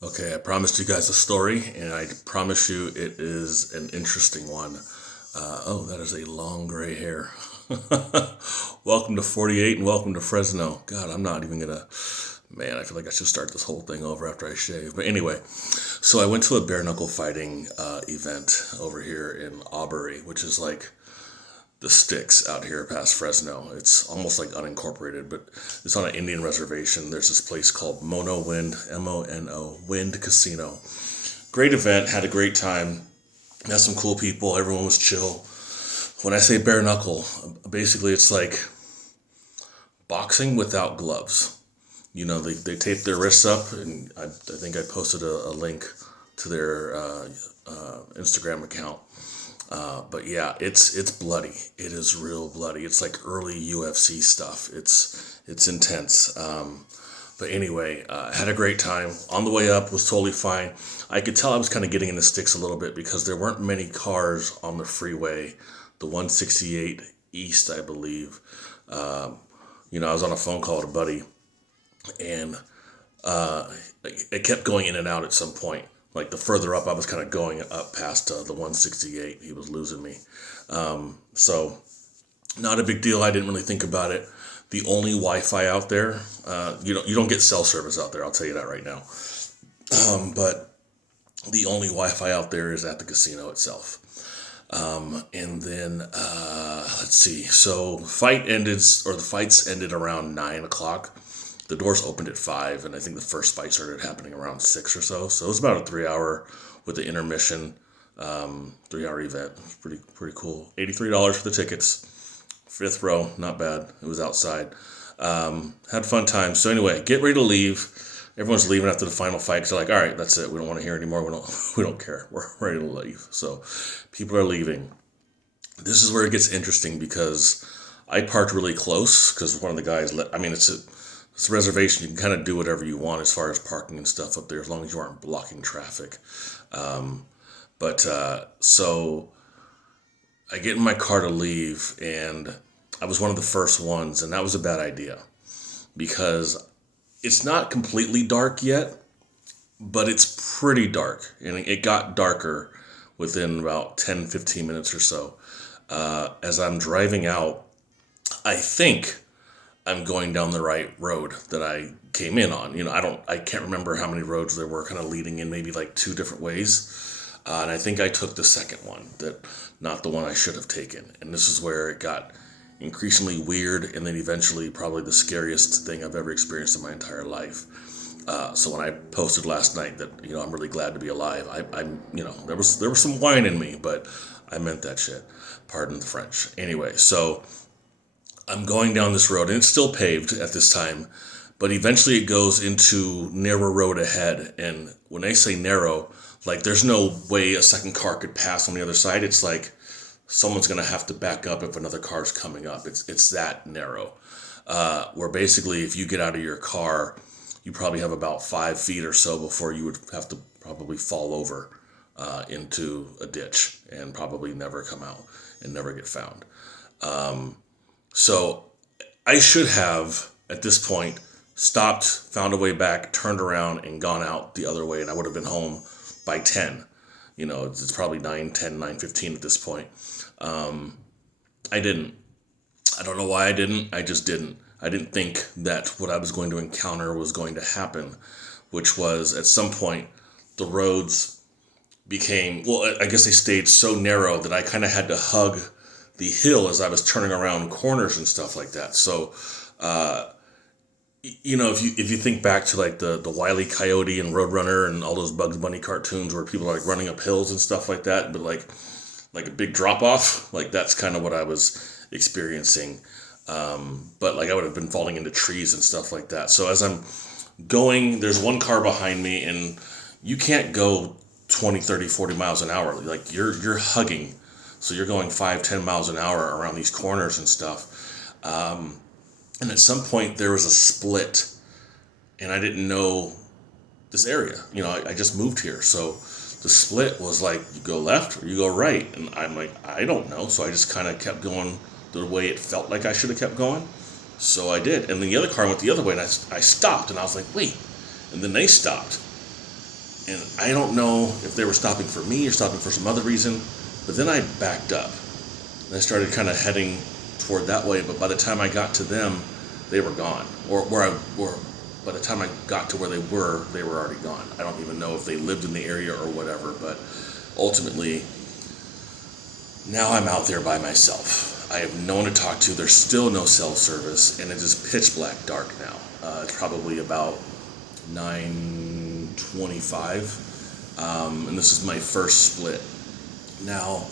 Okay, I promised you guys a story, and I promise you it is an interesting one. Oh, that is a long gray hair. Welcome to 48 and welcome to Fresno. God, I'm not even gonna. Man, I feel like I should start this whole thing over after I shave. But anyway, so I went to a bare knuckle fighting event over here in Auberry, which is like the sticks out here past Fresno. It's almost like unincorporated, but it's on an Indian reservation. There's this place called Mono Wind, Mono Wind Casino. Great event, had a great time. Met some cool people. Everyone was chill. When I say bare knuckle, basically it's like boxing without gloves. You know, they tape their wrists up, and I think I posted a link to their Instagram account. But yeah, it's bloody. It is real bloody. It's like early UFC stuff. It's intense. But anyway, had a great time. On the way up was totally fine. I could tell I was kind of getting in the sticks a little bit because there weren't many cars on the freeway, the 168 East, I believe. I was on a phone call with a buddy, and uh, it kept going in and out at some point. Like the further up I was kind of going up past the 168, he was losing me. So not a big deal. I didn't really think about it. The only Wi-Fi out there, you don't get cell service out there. I'll tell you that right now. But the only Wi-Fi out there is at the casino itself. And then let's see. So the fights ended around 9 o'clock. The doors opened at 5, and I think the first fight started happening around 6 or so. So it was about a 3 hour with the intermission, 3 hour event. It was pretty cool. $83 for the tickets. Fifth row, not bad. It was outside. Had fun time. So anyway, get ready to leave. Everyone's leaving after the final fight because they're like, all right, that's it. We don't want to hear anymore. We don't care. We're ready to leave. So people are leaving. This is where it gets interesting because I parked really close because one of the guys it's a reservation. You can kind of do whatever you want as far as parking and stuff up there as long as you aren't blocking traffic. So I get in my car to leave, and I was one of the first ones, and that was a bad idea because it's not completely dark yet, but it's pretty dark, and it got darker within about 10, 15 minutes or so. As I'm driving out, I think I'm going down the right road that I came in on. I can't remember how many roads there were kind of leading in, maybe like two different ways. And I think I took the second one, not the one I should have taken. And this is where it got increasingly weird, and then eventually probably the scariest thing I've ever experienced in my entire life. So when I posted last night that I'm really glad to be alive, there was some wine in me, but I meant that shit. Pardon the French. Anyway, so I'm going down this road, and it's still paved at this time, but eventually it goes into narrow road ahead. And when I say narrow, like there's no way a second car could pass on the other side. It's like someone's gonna have to back up if another car's coming up. It's that narrow. Where basically, if you get out of your car, you probably have about 5 feet or so before you would have to probably fall over into a ditch and probably never come out and never get found. So I should have, at this point, stopped, found a way back, turned around, and gone out the other way, and I would have been home by 10. It's probably 9:10, 9:15 at this point. I didn't. I don't know why I didn't. I just didn't. I didn't think that what I was going to encounter was going to happen, which was at some point the roads became, well, I guess they stayed so narrow that I kind of had to hug the hill as I was turning around corners and stuff like that. So, if you think back to like the Wile E. Coyote and Roadrunner and all those Bugs Bunny cartoons where people are like running up hills and stuff like that, but like a big drop off, like that's kind of what I was experiencing. But like I would have been falling into trees and stuff like that. So as I'm going, there's one car behind me, and you can't go 20, 30, 40 miles an hour. Like you're hugging. So you're going 5, 10 miles an hour around these corners and stuff. And at some point there was a split, and I didn't know this area. I just moved here. So the split was like, you go left or you go right. And I'm like, I don't know. So I just kind of kept going the way it felt like I should have kept going. So I did. And then the other car went the other way, and I stopped, and I was like, wait. And then they stopped. And I don't know if they were stopping for me or stopping for some other reason, but then I backed up. And I started kind of heading toward that way, but by the time I got to them, they were gone. Or by the time I got to where they were already gone. I don't even know if they lived in the area or whatever, but ultimately, now I'm out there by myself. I have no one to talk to. There's still no cell service, and it is pitch black dark now. It's probably about 9:25, and this is my first split. Now,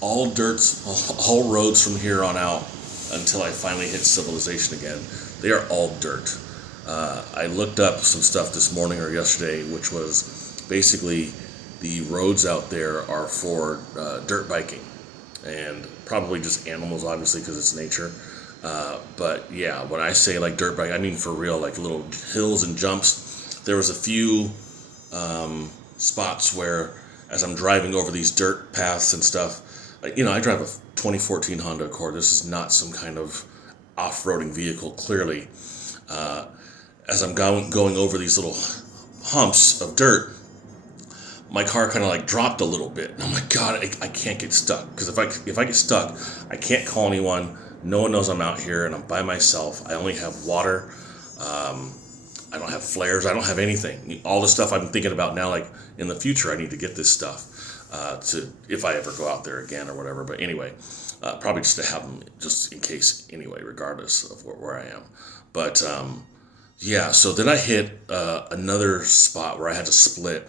all roads from here on out until I finally hit civilization again, they are all dirt. I looked up some stuff this morning or yesterday, which was basically the roads out there are for dirt biking, and probably just animals, obviously, because it's nature. But yeah, when I say like dirt bike, I mean for real, like little hills and jumps. There was a few spots where, as I'm driving over these dirt paths and stuff, I drive a 2014 Honda Accord. This is not some kind of off-roading vehicle, clearly. As I'm going over these little humps of dirt, my car kind of like dropped a little bit. And I'm like, God, I can't get stuck. Because if I get stuck, I can't call anyone. No one knows I'm out here, and I'm by myself. I only have water. I don't have flares. I don't have anything. All the stuff I'm thinking about now, like in the future, I need to get this stuff to if I ever go out there again or whatever. But anyway, probably just to have them just in case anyway, regardless of where I am. But yeah, so then I hit another spot where I had to split,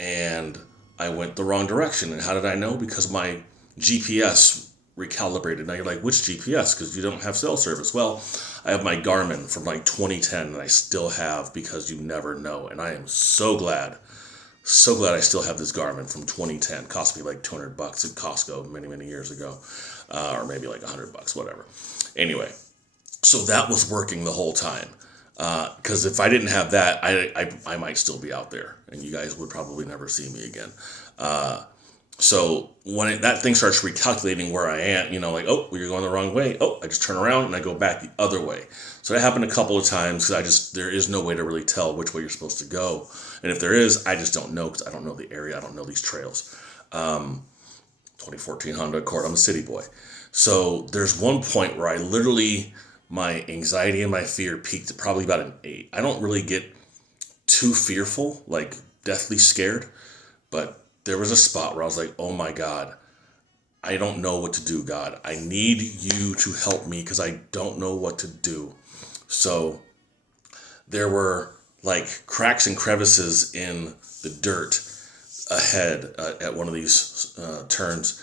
and I went the wrong direction. And how did I know? Because my GPS recalibrated. Now you're like, which GPS? Because you don't have cell service. Well, I have my Garmin from like 2010 that I still have because you never know. And I am so glad I still have this Garmin from 2010. It cost me like $200 at Costco many years ago, or maybe like $100, whatever. Anyway, so that was working the whole time. Because if I didn't have that, I might still be out there, and you guys would probably never see me again. So when that thing starts recalculating where I am, like, oh, well, you're going the wrong way. Oh, I just turn around and I go back the other way. So that happened a couple of times because there is no way to really tell which way you're supposed to go. And if there is, I just don't know because I don't know the area. I don't know these trails. 2014 Honda Accord. I'm a city boy. So there's one point where my anxiety and my fear peaked at probably about an 8. I don't really get too fearful, like deathly scared, but there was a spot where I was like, oh my God, I don't know what to do, God. I need you to help me because I don't know what to do. So there were like cracks and crevices in the dirt ahead at one of these turns.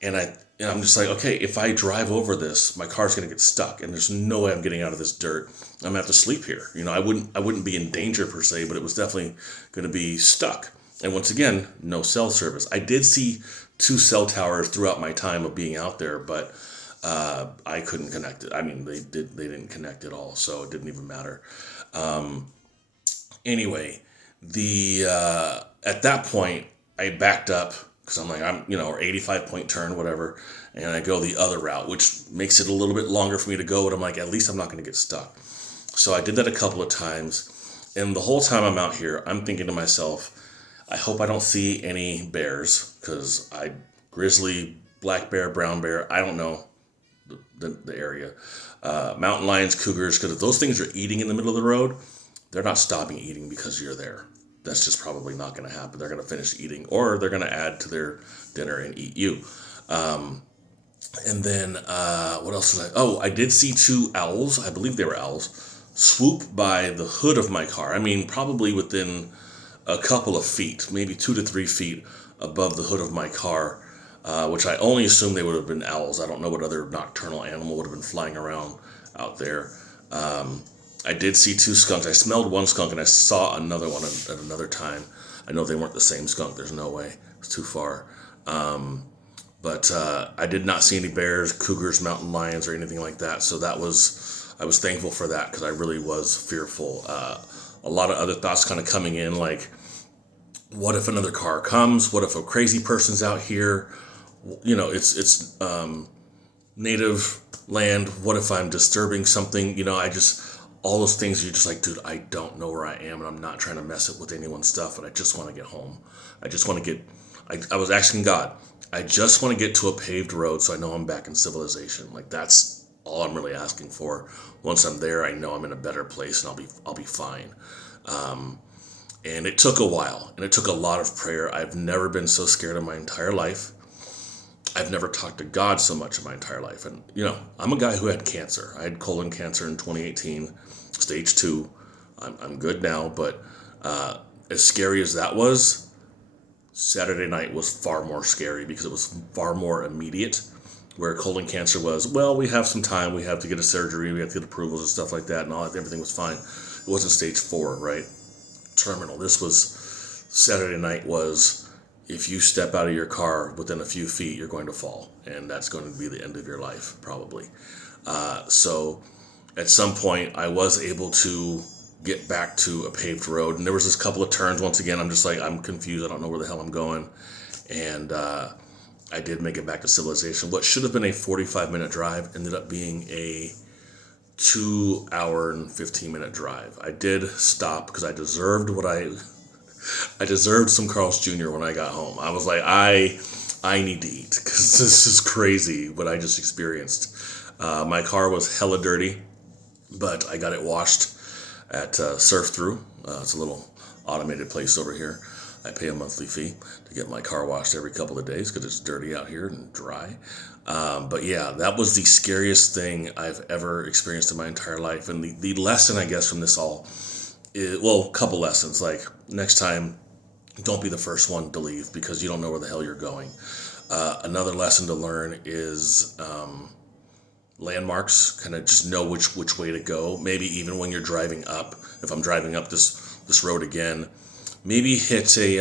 And I'm just like, okay, if I drive over this, my car's going to get stuck, and there's no way I'm getting out of this dirt. I'm going to have to sleep here. I wouldn't be in danger per se, but it was definitely going to be stuck. And once again, no cell service. I did see 2 cell towers throughout my time of being out there, but I couldn't connect it. I mean, they didn't connect at all, so it didn't even matter. Anyway, at that point, I backed up because I'm like, or 85-point turn, whatever, and I go the other route, which makes it a little bit longer for me to go, but I'm like, at least I'm not going to get stuck. So I did that a couple of times, and the whole time I'm out here, I'm thinking to myself, I hope I don't see any bears, because grizzly, black bear, brown bear, I don't know the area. Mountain lions, cougars, because if those things are eating in the middle of the road, they're not stopping eating because you're there. That's just probably not going to happen. They're going to finish eating, or they're going to add to their dinner and eat you. And then what else was I? Oh, I did see 2 owls. I believe they were owls. Swoop by the hood of my car. I mean, probably within a couple of feet, maybe 2 to 3 feet above the hood of my car, which I only assume they would have been owls. I don't know what other nocturnal animal would have been flying around out there. I did see 2 skunks. I smelled 1 skunk, and I saw another one at another time. I know they weren't the same skunk. There's no way. It's too far. But I did not see any bears, cougars, mountain lions, or anything like that. So I was thankful for that because I really was fearful. A lot of other thoughts kind of coming in, like, what if another car comes? What if a crazy person's out here? It's native land. What if I'm disturbing something? all those things you're just like, dude, I don't know where I am, and I'm not trying to mess it with anyone's stuff, but I just want to get home. I just want to get, I was asking God, I just want to get to a paved road so I know I'm back in civilization. Like, that's all I'm really asking for. Once I'm there, I know I'm in a better place and I'll be fine. And it took a while, and it took a lot of prayer. I've never been so scared in my entire life. I've never talked to God so much in my entire life. And, I'm a guy who had cancer. I had colon cancer in 2018, stage 2. I'm good now, but as scary as that was, Saturday night was far more scary because it was far more immediate. Where colon cancer was, well, we have some time, we have to get a surgery, we have to get approvals and stuff like that, and everything was fine. It wasn't stage 4, right? Terminal. This was, Saturday night was, if you step out of your car within a few feet, you're going to fall, and that's going to be the end of your life, probably. So at some point, I was able to get back to a paved road, and there was this couple of turns. Once again, I'm just like, I'm confused, I don't know where the hell I'm going, and I did make it back to civilization. What should have been a 45-minute drive ended up being a 2-hour and 15-minute drive. I did stop because I deserved I deserved some Carl's Jr. when I got home. I was like, I need to eat because this is crazy what I just experienced. My car was hella dirty, but I got it washed at Surf Through. It's a little automated place over here. I pay a monthly fee to get my car washed every couple of days because it's dirty out here and dry. But yeah, that was the scariest thing I've ever experienced in my entire life. And the lesson, I guess, from this all is, well, a couple lessons. Like, next time, don't be the first one to leave because you don't know where the hell you're going. Another lesson to learn is landmarks, kind of just know which way to go. Maybe even when you're driving up, if I'm driving up this road again, maybe hit a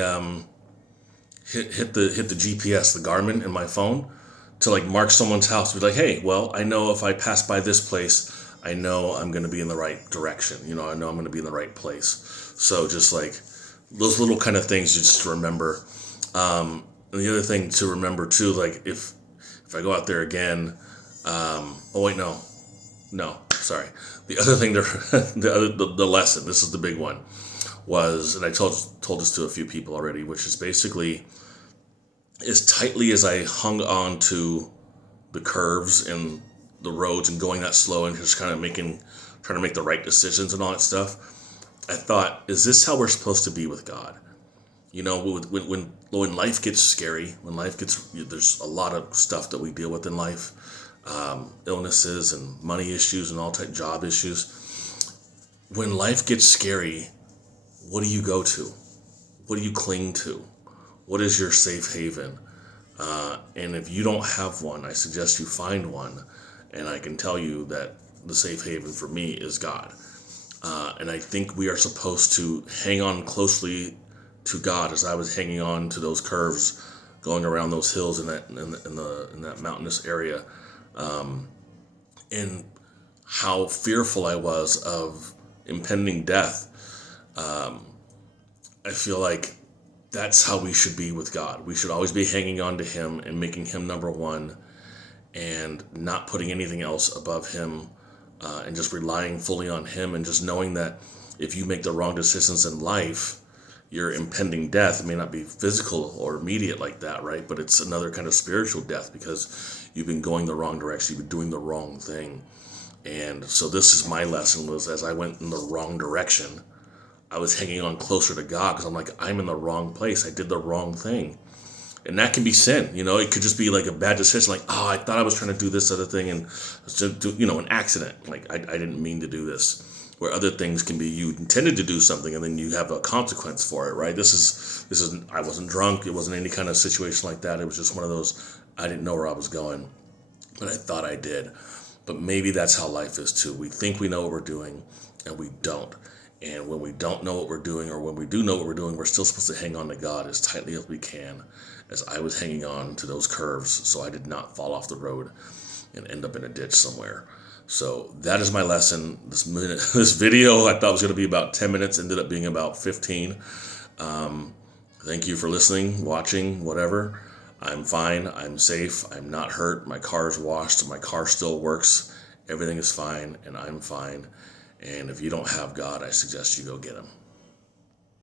hit the GPS, the Garmin in my phone, to like mark someone's house. Be like, hey, well, I know if I pass by this place, I know I'm going to be in the right direction. I know I'm going to be in the right place. So just like those little kind of things just to remember. And the other thing to remember too, like if I go out there again, oh wait, no, sorry. The other thing, the lesson, this is the big one, was, and I told this to a few people already, which is basically, as tightly as I hung on to the curves and the roads and going that slow and just kind of trying to make the right decisions and all that stuff, I thought, is this how we're supposed to be with God? When life gets scary, there's a lot of stuff that we deal with in life, illnesses and money issues and all type job issues. When life gets scary, what do you go to? What do you cling to? What is your safe haven? And if you don't have one, I suggest you find one. And I can tell you that the safe haven for me is God. And I think we are supposed to hang on closely to God, as I was hanging on to those curves, going around those hills in that mountainous area, and how fearful I was of impending death. I feel like that's how we should be with God. We should always be hanging on to Him and making Him number one, and not putting anything else above Him, and just relying fully on Him, and just knowing that if you make the wrong decisions in life, your impending death may not be physical or immediate like that, right? But it's another kind of spiritual death because you've been going the wrong direction, you've been doing the wrong thing. And so this is my lesson, was as I went in the wrong direction, I was hanging on closer to God because I'm like, I'm in the wrong place. I did the wrong thing. And that can be sin. It could just be like a bad decision. Like, I thought I was trying to do this other thing, and an accident. Like, I didn't mean to do this. Where other things can be, you intended to do something and then you have a consequence for it, right? This is I wasn't drunk. It wasn't any kind of situation like that. It was just one of those, I didn't know where I was going, but I thought I did. But maybe that's how life is too. We think we know what we're doing and we don't. And when we don't know what we're doing, or when we do know what we're doing, we're still supposed to hang on to God as tightly as we can, as I was hanging on to those curves so I did not fall off the road and end up in a ditch somewhere. So that is my lesson. This video I thought was going to be about 10 minutes, ended up being about 15. Thank you for listening, watching, whatever. I'm fine. I'm safe. I'm not hurt. My car is washed. My car still works. Everything is fine, and I'm fine. And if you don't have God, I suggest you go get him.